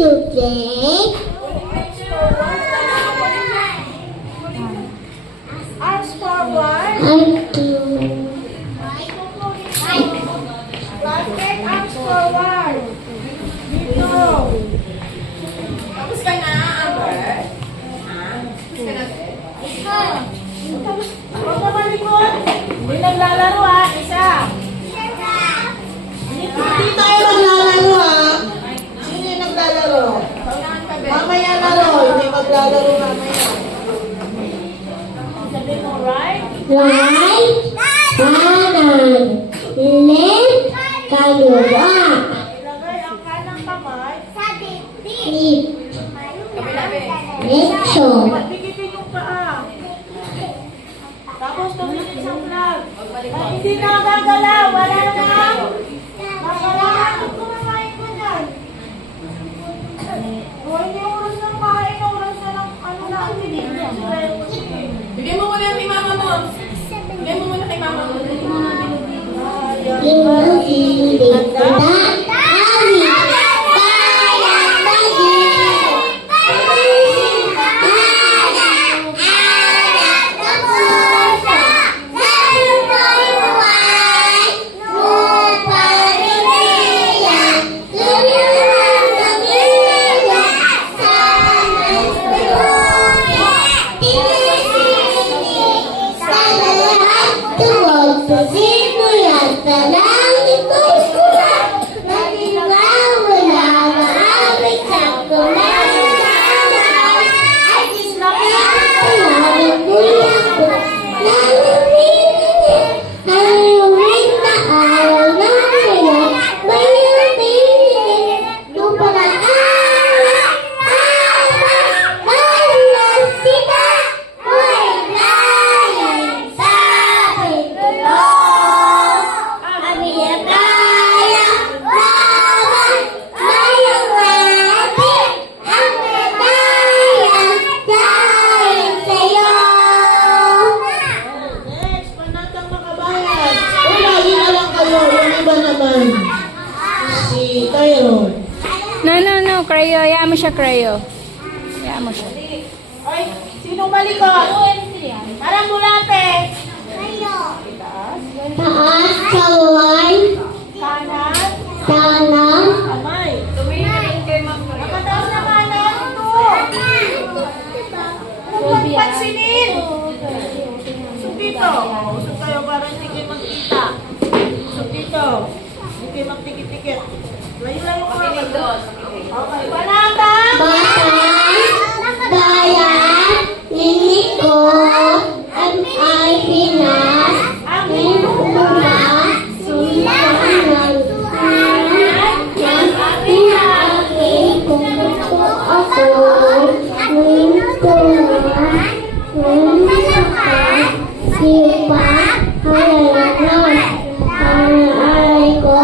today. Arms forward. I do. Basket, arms forward. Dito. Tapos ka na, Amber? Ha? Tapos ka na, Huwag na malikot. Hindi naglalaro ha. Isa. Hindi tayo maglalaro ha. Sino yung naglalaro? Mamaya laro. Hindi maglalaro mamaya. Sabi mo, right? Right, kanan, left, kaliwa, Ilagay ang kanang kamay. lip, diretso, Dikitin yung paa. Tapos tumitin sa flag. Hindi na gagalaw. Wala na. Gagalaw. Kumakain ka dyan. Hindi oras ng kain. Oras na ng ano natin. Bigyan mo muna kay mama mo. Bigyan mo muna kay mama mo. linggo, siling, tanda, ali, bayang, bagi, Next, panatang makabayan. Wala, yun na lang kayo. Yung iba naman. Si Tyron. No, Cryo. Hayaan mo siya, Cryo. Hayaan mo siya. Ay, sino malikot? Parang bulate. taas, kaway, Kanan. kanan, Kamay. Tumingin kay Ma'am. Nakataas na kanan. Ito. Huwag pansinin. Usok dito. Usok kayo para hindi kayo magkita. Usok dito. Hindi kayo magtikit-tikit. Layo-layo ka Pakinig lang. doon. Pakinig. Okay. Panatang. batang, bayan, lingkod, ay Pinas, una, sumanan, pinaki, kung gusto ako, sipa, halalan, ang aray ko,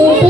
Thank you.